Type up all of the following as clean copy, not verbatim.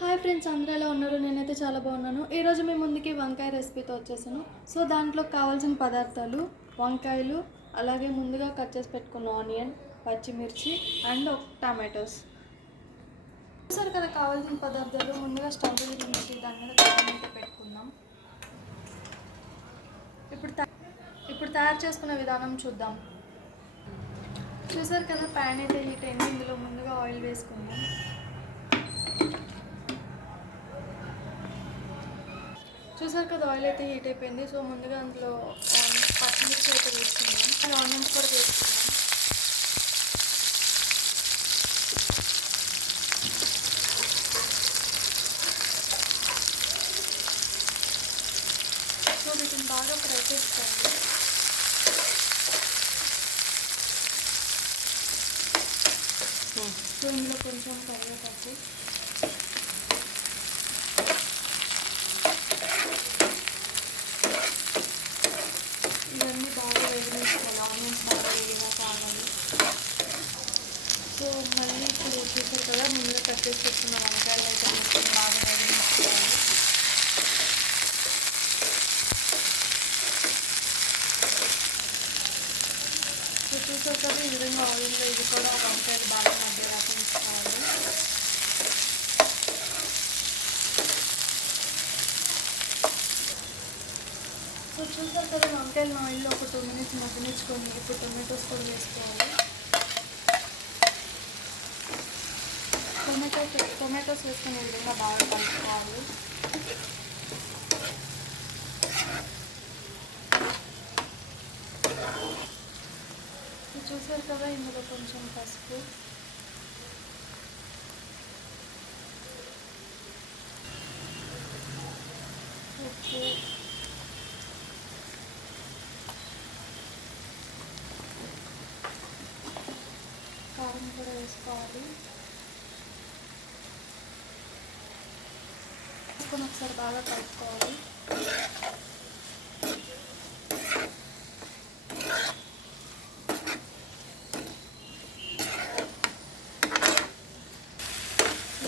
Hi friends, అందరూ ఎలా ఉన్నారు? నేనైతే చాలా బాగున్నాను. ఈరోజు మీ ముందుకి వంకాయ రెసిపీతో వచ్చేసాను. సో దాంట్లో కావాల్సిన పదార్థాలు వంకాయలు, అలాగే ముందుగా కట్ చేసి పెట్టుకున్న ఆనియన్, పచ్చిమిర్చి అండ్ టమాటోస్. చూసారు కదా కావాల్సిన పదార్థాలు. ముందుగా స్టవ్ వెలిగించి దాని మీద కడాయి అయితే పెట్టుకుందాం. ఇప్పుడు తయారు చేసుకునే విధానం చూద్దాం. చూసారు కదా ప్యాన్ అయితే హీట్ అయింది. ఇందులో ముందుగా ఆయిల్ వేసుకుందాం. చూసారు కదా ఆయిల్ అయితే హీట్ అయిపోయింది. సో ముందుగా అందులో పచ్చిమిర్చి అయితే వేసుకుందాం. ఆనియన్స్ కూడా వేసుకుందాం. సో వీటిని బాగా ఫ్రై చేసుకోండి. సో ఇందులో కొంచెం కరివేపాకు, ఇవన్నీ బాగా వేగనించుకోవాలి. ఆనియన్స్ బాగా వేగినా కావాలి. సో మళ్ళీ ఇప్పుడు చూసారు కదా ముందుగా కట్ చేసి పెట్టుకున్న వంకాయలు అయితే వేసుకొని బాగా వేగనించుకోవాలి. సో చూసారు కదా ఈ విధంగా ఆయిల్లో ఇది కూడా వంకాయలు బాగా మధ్యదాకా ఉంచుకోవాలి. సో చూసారు కదా వంకాయలు ఆయిల్లో ఒక 2 minutes మగ్గనించుకొని ఇప్పుడు టొమాటోస్ కూడా వేసుకోవాలి. టొమాటోస్ వేసుకునే విధంగా బాగా కలుపుకోవాలి. చూసారు కదా ఇందులో కొంచెం పసుపు, ఉప్పు, కారం కూడా వేసుకోవాలి. వేసుకొని ఒకసారి బాగా కలుపుకోవాలి.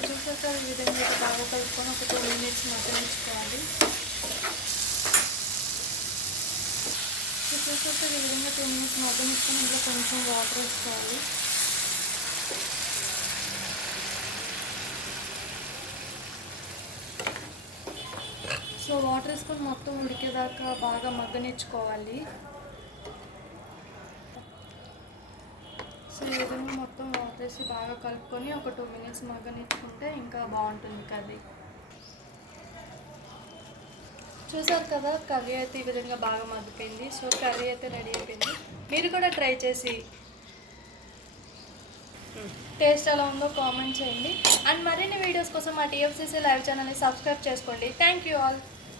చూసాక ఈ విధంగా బాగా కలుపుకొని ఒక 2 minutes మగ్గనించుకోవాలి. చూసాక ఈ విధంగా 2 minutes మగ్గనించుకొని ఇందులో కొంచెం వాటర్ వేసుకోవాలి. సో వాటర్ వేసుకొని మొత్తం ఉడికేదాకా బాగా మగ్గనించుకోవాలి. సో ఈ విధంగా మొత్తం వాటర్ వేసి బాగా కలుపుకొని ఒక 2 minutes మగ్గనించుకుంటే ఇంకా బాగుంటుంది కర్రీ. చూసారు కదా కర్రీ అయితే ఈ విధంగా బాగా మగ్గిపోయింది. సో కర్రీ అయితే రెడీ అయిపోయింది. మీరు కూడా ట్రై చేసి టేస్ట్ ఎలా ఉందో కామెంట్ చేయండి. అండ్ మరిన్ని వీడియోస్ కోసం మా TFCC లైవ్ ఛానల్ని సబ్స్క్రైబ్ చేసుకోండి. Thank you all.